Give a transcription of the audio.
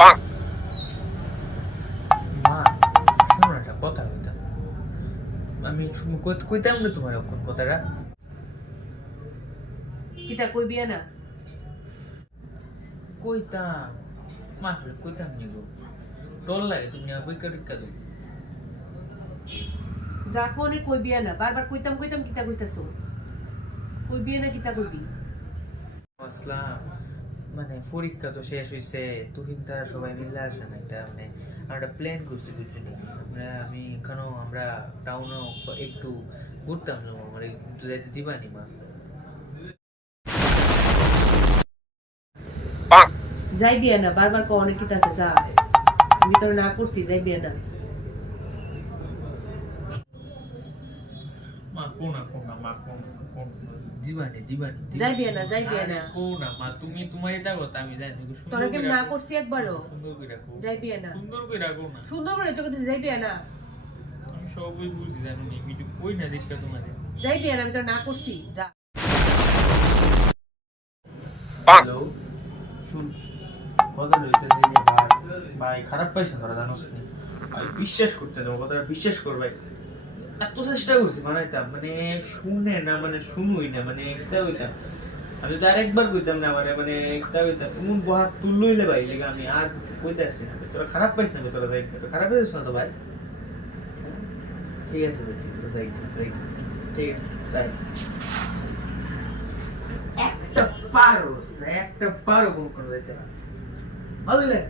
মা শোনো একটা কথা কইতাম, আমি কইতাম না তোমার কোন কথাটা। কিতা কইবি না? কইতাম মা আসলে কইতাম নি গো, ডর লাগে তুমি আর বইকা টিকা দাও। যা কোনে কইবি না, বারবার কইতাম কইতাম কিতা কইতাছো? কইবি না কিতা কইবি? আসলাম মানে পরীক্ষা তো শেষ হয়েছে, তুহিন তারা সবাই মিলে আসে না, একটা মানে আমরা একটা প্ল্যান করছি দুজনে। আমি এখানেও আমরা টাউনেও একটু ঘুরতাম যাবো, আমার একটু যাইতে দিবানি মা? যাইবি না, বারবার কও অনেক কিতা আছে, যা। আমি তোর না করছি, যাইবি না। মা কোনা কোনা মা কোন কোন দিবানি দিবানি যাইবি না, যাইবি না। কোনা মা, তুমি তোমারই দাও তা আমি জানি তোরা কেন না করছি একবারও? সুন্দর করে রাখো, যাইবি না। সুন্দর করে রাখো না। সুন্দর করে তোকে দিছি, যাইবি না। আমি সবই বুঝি, জানো নি কিছু কই না দেখতে তোমারে। যাইবি না, আমি তোর না করছি, যা। হ্যালো শুন, কথা লইতেছে যে ভাই, ভাই খারাপ পাইছে তোরা জানোস নি ভাই, বিশ্বাস করতে দাও কথাটা, বিশ্বাস কর ভাই। এত চেষ্টা করছি বানাইতাম, মানে শুনে না, মানে শুনুই না, মানে একটা হইতাম। আমি তো আরেকবার কইতাম না, মানে একটা হইতাম এমন বহাত তুল লইলে ভাই লেগে আমি আর কইতে আসছি না। তোরা খারাপ পাইছ না, তোরা দেখ তো খারাপ হয়েছিস না তো ভাই? ঠিক আছে ভাই, ঠিক আছে, যাই যাই, ঠিক আছে তাই। একটা পারো, একটা পারো কোন করে যাইতে না, বুঝলে?